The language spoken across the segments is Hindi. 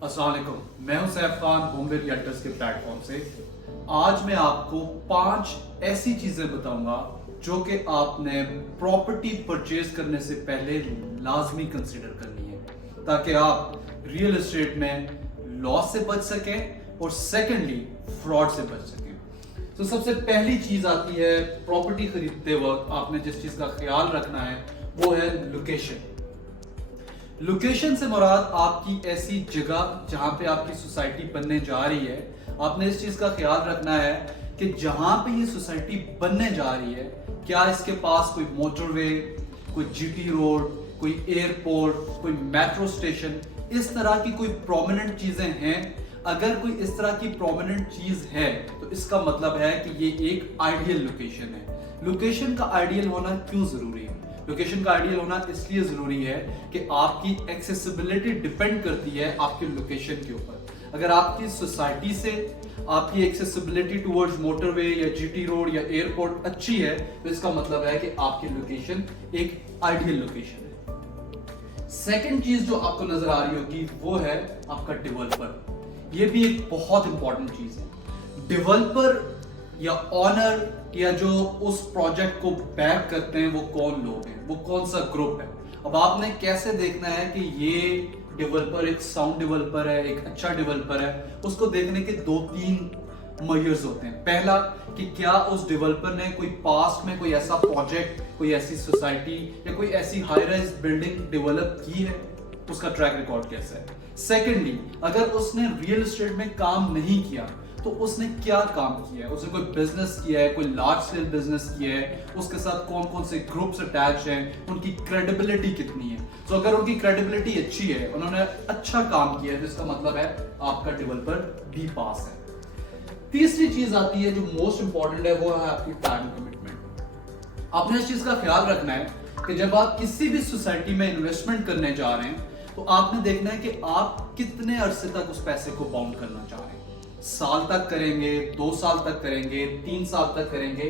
अस्सलाम वालेकुम, मैं हूं सैफ खान बॉम्बे रियल्टर्स के प्लेटफॉर्म से। आज मैं आपको 5 ऐसी चीजें बताऊंगा जो कि आपने प्रॉपर्टी परचेज करने से पहले लाजमी कंसीडर करनी है ताकि आप रियल एस्टेट में लॉस से बच सकें और सेकेंडली फ्रॉड से बच सकें। तो सबसे पहली चीज आती है प्रॉपर्टी खरीदते वक्त आपने जिस चीज का ख्याल रखना है वो है लोकेशन। लोकेशन से मुराद आपकी ऐसी जगह जहां पे आपकी सोसाइटी बनने जा रही है। आपने इस चीज का ख्याल रखना है कि जहां पे ये सोसाइटी बनने जा रही है क्या इसके पास कोई मोटरवे, कोई जीटी रोड, कोई एयरपोर्ट, कोई मेट्रो स्टेशन, इस तरह की कोई प्रोमिनेंट चीजें हैं। अगर कोई इस तरह की प्रोमिनेंट चीज है तो इसका मतलब है कि ये एक आइडियल लोकेशन है। लोकेशन का आइडियल होना क्यों जरूरी है? लोकेशन का आइडियल होना इसलिए जरूरी है कि आपकी एक्सेसिबिलिटी डिपेंड करती है आपके लोकेशन के ऊपर। अगर आपकी सोसाइटी से आपकी एक्सेसिबिलिटी टुवर्ड्स मोटरवे या जीटी रोड या एयरपोर्ट अच्छी है तो इसका मतलब है कि आपकी लोकेशन एक आइडियल लोकेशन है। सेकंड चीज जो आपको नजर आ रही होगी वो है आपका डेवलपर। ये भी एक बहुत इंपॉर्टेंट चीज है। डेवलपर या ऑनर या जो उस प्रोजेक्ट को बैक करते हैं वो कौन लोग हैं, वो कौन सा ग्रुप है। अब आपने कैसे देखना है कि ये डेवलपर एक साउंड डेवलपर है, एक अच्छा डेवलपर है? उसको देखने के 2-3 मेजर्स होते हैं। पहला कि क्या उस डेवलपर ने कोई पास्ट में कोई ऐसा प्रोजेक्ट, कोई ऐसी सोसाइटी या कोई ऐसी हाई राइज बिल्डिंग डेवलप की है, उसका ट्रैक रिकॉर्ड कैसा है। सेकेंडली, अगर उसने रियल एस्टेट में काम नहीं किया तो उसने क्या काम किया है, उसने कोई बिजनेस किया है, कोई लार्ज स्केल बिजनेस किया है, उसके साथ कौन कौन से ग्रुप्स अटैच हैं, उनकी क्रेडिबिलिटी कितनी है। तो अगर उनकी क्रेडिबिलिटी अच्छी है, उन्होंने अच्छा काम किया है, तो इसका मतलब है आपका डेवलपर बी पास है। तीसरी चीज आती है जो मोस्ट इंपॉर्टेंट है, वो है आपकी टाइम कमिटमेंट। आपने इस चीज का ख्याल रखना है कि जब आप किसी भी सोसाइटी में इन्वेस्टमेंट करने जा रहे हैं तो आपने देखना है कि आप कितने अरसे तक उस पैसे को बाउंड करना चाह रहे हैं। साल तक करेंगे, 2 साल तक करेंगे, 3 साल तक करेंगे।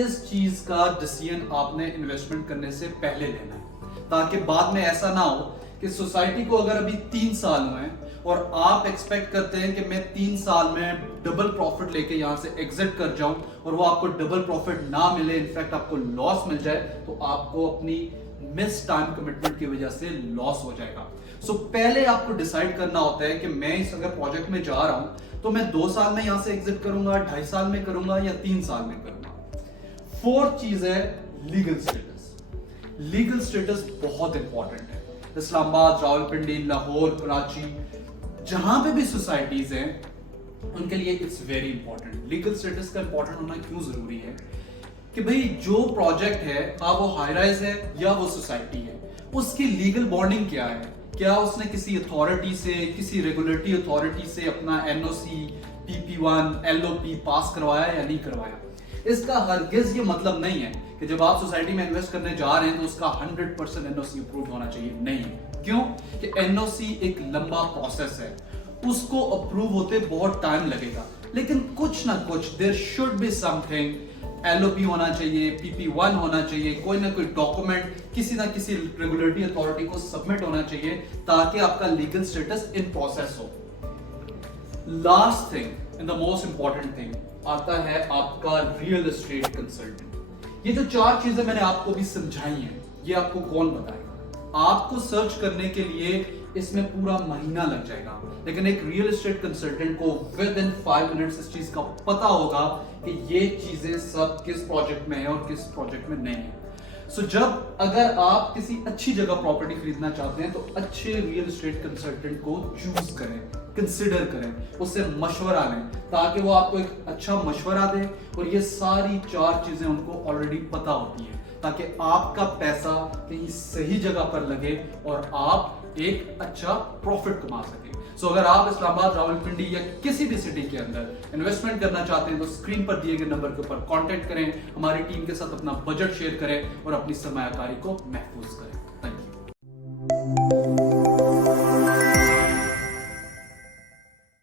इस चीज का डिसीजन आपने इन्वेस्टमेंट करने से पहले लेना है ताकि बाद में ऐसा ना हो कि सोसाइटी को अगर अभी 3 साल हुए और आप एक्सपेक्ट करते हैं कि मैं 3 साल में डबल प्रॉफिट लेके यहां से एग्जिट कर जाऊं और वो आपको डबल प्रॉफिट ना मिले, इनफैक्ट आपको लॉस मिल जाए, तो आपको अपनी मिस टाइम कमिटमेंट की वजह से लॉस हो जाएगा। सो पहले आपको डिसाइड करना होता है कि मैं इस अगर प्रोजेक्ट में जा रहा हूं तो मैं 2 साल में यहां से एग्जिट करूंगा, 2.5 साल में करूंगा या 3 साल में करूंगा। फोर्थ चीज है लीगल स्टेटस। लीगल स्टेटस बहुत इंपॉर्टेंट है। इस्लामाबाद, रावलपिंडी, लाहौर, कराची, जहां पे भी सोसाइटीज हैं उनके लिए it's very important. Legal status का इंपॉर्टेंट होना क्यों जरूरी है कि भाई जो प्रोजेक्ट है, वो हाई राइज है या वो सोसाइटी है, उसकी लीगल बॉन्डिंग क्या है। क्या उसने किसी अथॉरिटी से, किसी रेगुलेटरी अथॉरिटी से अपना एनओसी, पीपी1, एलओपी पास करवाया या नहीं करवाया। इसका हरगिज ये मतलब नहीं है कि जब आप सोसाइटी में इन्वेस्ट करने जा रहे हैं तो उसका 100% एनओसी अप्रूव होना चाहिए। नहीं, क्यों कि एनओसी एक लंबा प्रोसेस है, उसको अप्रूव होते बहुत टाइम लगेगा, लेकिन कुछ ना कुछ there should be something. LOP होना चाहिए, पीपी1 होना चाहिए, कोई ना कोई डॉक्यूमेंट किसी ना किसी रेगुलेटरी अथॉरिटी को सबमिट होना चाहिए ताकि आपका लीगल स्टेटस इन प्रोसेस हो। Last thing and the most important thing आता है आपका रियल एस्टेट कंसल्टेंट। ये जो 4 चीजें मैंने आपको भी समझाई हैं, ये आपको कौन बताएगा? आपको सर्च करने के लिए इसमें पूरा महीना लग जाएगा, लेकिन एक रियल एस्टेट कंसल्टेंट को विद इन 5 मिनट्स इस चीज का पता होगा कि ये चीजें सब किस प्रोजेक्ट में है और किस प्रोजेक्ट में नहीं है। सो जब अगर आप किसी अच्छी जगह प्रॉपर्टी खरीदना चाहते हैं तो अच्छे रियल एस्टेट कंसल्टेंट को चूज करें, कंसिडर करें, उससे मशवरा लें ताकि वो आपको एक अच्छा मशवरा दे और ये सारी 4 चीजें उनको ऑलरेडी पता होती है ताकि आपका पैसा कहीं सही जगह पर लगे और आप एक अच्छा प्रॉफिट कमा सके। सो अगर आप इस्लामाबाद, रावलपिंडी या किसी भी सिटी के अंदर इन्वेस्टमेंट करना चाहते हैं तो स्क्रीन पर दिए गए नंबर के ऊपर कांटेक्ट करें, हमारी टीम के साथ अपना बजट शेयर करें और अपनी सरमायाकारी को महफूज करें।